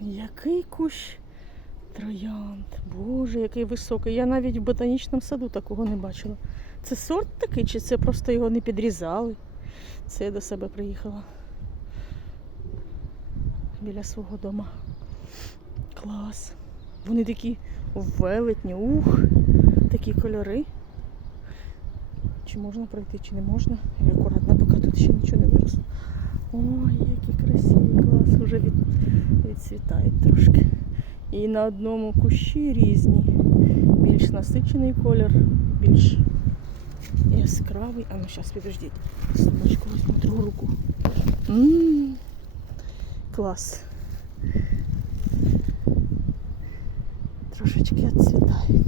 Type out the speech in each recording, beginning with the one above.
Який кущ троянд. Боже, який високий. Я навіть в ботанічному саду такого не бачила. Це сорт такий, чи це просто його не підрізали? Це я до себе приїхала. Біля свого дома. Клас. Вони такі велетні, ух, такі кольори. Чи можна пройти, чи не можна. Я акуратно, поки тут ще нічого не виросло. Ой, які красиві, клас, вже від, відцвітають трошки. І на одному кущі різні. Більш насичений колір, більш яскравий. А ну зараз підождіть. Собачку візьму другу руку. М, Клас. Трошечки відцвітають.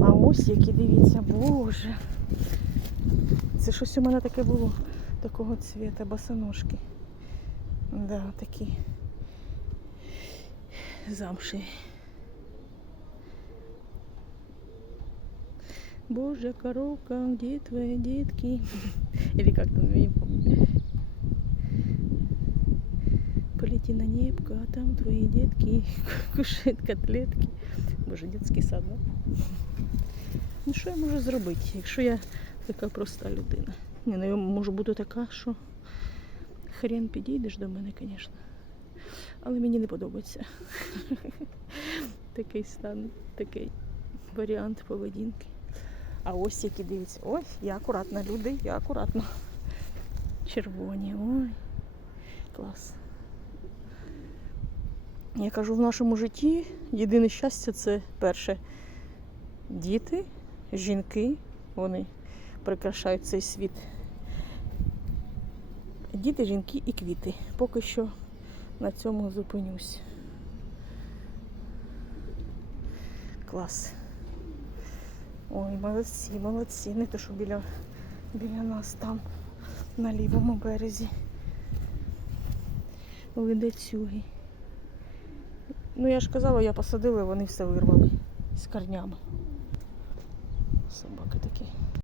А ось які дивіться, боже. Це щось у мене таке було такого цвіта, босоножки. Да, такі замші. Боже, коровка, где твои детки? Или как там, я не помню. Полети на небко, а там твои детки кушают котлетки. Боже, детський сад, да? Ну що я можу зробити, якщо я така проста людина? Ні, ну я можу бути така, що хрен підійдеш до мене, звісно. Але мені не подобається такий стан, такий варіант поведінки. А ось які дивіться. Ой, я акуратна, люди, я акуратно. Червоні, ой, клас. Я кажу, в нашому житті єдине щастя це перше діти, жінки, вони прикрашають цей світ. Діти, жінки і квіти. Поки що на цьому зупинюсь. Клас. Ой, молодці, молодці. Не то, що біля, біля нас там, на лівому березі. Ледацюги. Ну я ж казала, я посадила, вони все вирвали з корнями. Собаки такі.